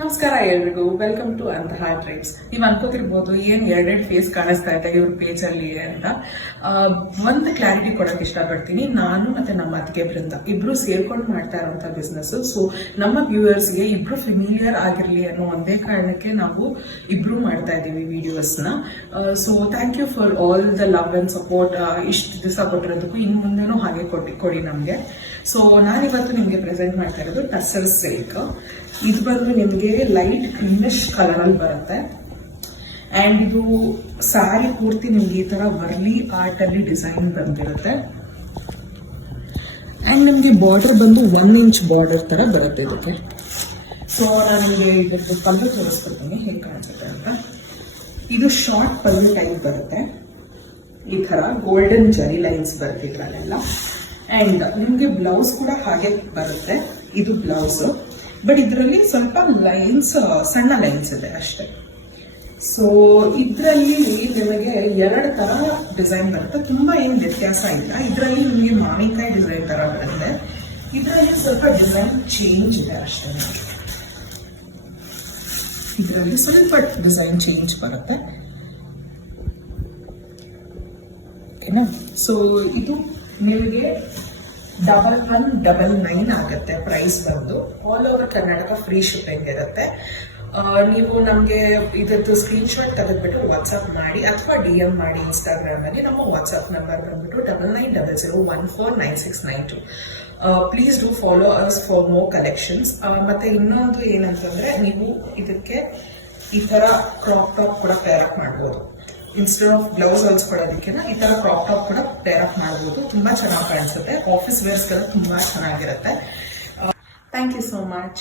ನಮಸ್ಕಾರ ಎಲ್ರಿಗೂ, welcome to ಅಂತಹ ಡ್ರೀಮ್ಸ್. ನೀವು ಅನ್ಕೋತಿರ್ಬೋದು ಏನ್ ಎರಡೆರಡು ಫೇಸ್ ಕಾಣಿಸ್ತಾ ಇದೆ ಇವ್ರ ಪೇಜ್ ಅಲ್ಲಿ ಅಂತ. ಒಂದು ಕ್ಲಾರಿಟಿ ಕೊಡಕ್ ಇಷ್ಟಪಡ್ತೀನಿ. ನಾನು ಮತ್ತೆ ನಮ್ಮ ಅತ್ತಿಗೆ ಬೃಂದ ಇಬ್ರು ಸೇರ್ಕೊಂಡು ಮಾಡ್ತಾ ಇರುವಂತ ಬಿಸ್ನೆಸ್. ಸೊ ನಮ್ಮ ವ್ಯೂವರ್ಸ್ಗೆ ಇಬ್ರು ಫೆಮಿಲಿಯರ್ ಆಗಿರ್ಲಿ ಅನ್ನೋ ಒಂದೇ ಕಾರಣಕ್ಕೆ ನಾವು ಇಬ್ರು ಮಾಡ್ತಾ ಇದೀವಿ ವಿಡಿಯೋಸ್ ನ. So thank you for all the love and support. ಇಷ್ಟು ದಿವಸ ಕೊಟ್ಟಿರೋದಕ್ಕೂ ಇನ್ನು ಮುಂದೆನೂ ಹಾಗೆ ಕೊಡಿ ನಮ್ಗೆ. ಸೊ ನಾನಿವತ್ತು ನಿಮ್ಗೆ ಪ್ರೆಸೆಂಟ್ ಮಾಡ್ತಾ ಇರೋದು ಟರ್ಸಲ್ ಸಿಲ್ಕ್. ಇದು ಬಂದು ನಿಮಗೆ ಲೈಟ್ ಗ್ರೀನಿಶ್ ಕಲರ್ ಅಲ್ಲಿ ಬರುತ್ತೆ. ಅಂಡ್ ಇದು ಸ್ಯಾರಿ ಪೂರ್ತಿ ನಿಮ್ಗೆ ಈ ತರ ವರ್ಲಿ ಆರ್ಟ್ ಅಲ್ಲಿ ಡಿಸೈನ್ ಬಂದಿರುತ್ತೆ. ಅಂಡ್ ನಿಮ್ಗೆ ಬಾರ್ಡರ್ ಬಂದು 1 ಇಂಚ್ ಬಾರ್ಡರ್ ತರ ಬರುತ್ತೆ ಇದಕ್ಕೆ. ಸೊ ನಾನು ನಿಮಗೆ ಇದಕ್ಕೆ ಪಲ್ಲು ತೋರಿಸ್ಕೊಡ್ತೀನಿ ಹೇಗೆ ಕಾಣಿಸುತ್ತೆ ಅಂತ. ಇದು ಶಾರ್ಟ್ ಪಲ್ಲು ಟೈಪ್ ಬರುತ್ತೆ. ಈ ತರ ಗೋಲ್ಡನ್ ಜರಿ ಲೈನ್ಸ್ ಬರುತ್ತೆ ಇದ್ರಲ್ಲೆಲ್ಲ. ಅಂಡ್ ನಿಮ್ಗೆ ಬ್ಲೌಸ್ ಕೂಡ ಹಾಗೆ ಬರುತ್ತೆ. ಇದು ಬ್ಲೌಸ್, ಬಟ್ ಇದರಲ್ಲಿ ಸ್ವಲ್ಪ ಲೈನ್ಸ್, ಸಣ್ಣ ಲೈನ್ಸ್ ಇದೆ ಅಷ್ಟೇ. ಸೊ ಇದರಲ್ಲಿ ನಿಮಗೆ 2 ತರ ಡಿಸೈನ್ ಬರುತ್ತೆ. ತುಂಬಾ ಏನು ವ್ಯತ್ಯಾಸ ಇಲ್ಲ. ಇದರಲ್ಲಿ ನಿಮಗೆ ಮಾವಿನಕಾಯಿ ಡಿಸೈನ್ ತರ ಬರುತ್ತೆ. ಇದರಲ್ಲಿ ಸ್ವಲ್ಪ ಡಿಸೈನ್ ಚೇಂಜ್ ಇದೆ ಅಷ್ಟೇ. ಇದರಲ್ಲಿ ಸ್ವಲ್ಪ ಡಿಸೈನ್ ಚೇಂಜ್ ಬರುತ್ತೆ. ಓಕೆನಾ? ಸೊ ಇದು ನಿಮಗೆ 1199 ಆಗುತ್ತೆ ಪ್ರೈಸ್ ಬಂದು. All over Karnataka free shipping ಇರುತ್ತೆ. ನೀವು ನಮಗೆ ಇದದ್ದು ಸ್ಕ್ರೀನ್ ಶಾಟ್ ತೆಗೆದ್ಬಿಟ್ಟು ವಾಟ್ಸ್ಆಪ್ ಮಾಡಿ ಅಥವಾ DM ಮಾಡಿ ಇನ್ಸ್ಟಾಗ್ರಾಮ್ ಅಲ್ಲಿ. ನಮ್ಮ ವಾಟ್ಸ್ಆಪ್ ನಂಬರ್ ಬಂದ್ಬಿಟ್ಟು 9900149692. Please do follow us for more collections. ಮತ್ತೆ ಇನ್ನೊಂದು ಏನಂತಂದ್ರೆ, ನೀವು ಇದಕ್ಕೆ ಈ ತರ ಕ್ರಾಪ್ ಟಾಪ್ ಕೂಡ ಪೇರ್ ಅಪ್ ಮಾಡ್ಬೋದು. ಇನ್ಸ್ಟೆಡ್ ಆಫ್ ಬ್ಲೌಸ್ ಹೊಲ್ಸ್ಕೊಡೋದಕ್ಕೆ ಈ ತರ ಕ್ರಾಪ್ ಟಾಪ್ ಕೂಡ ಪೇರ್ ಅಪ್ ಮಾಡಬಹುದು. ತುಂಬಾ ಚೆನ್ನಾಗಿ ಕಾಣಿಸುತ್ತೆ. ಆಫೀಸ್ ವೇರ್ಸ್ಗೆಲ್ಲ ತುಂಬಾ ಚೆನ್ನಾಗಿರುತ್ತೆ. Thank you so much.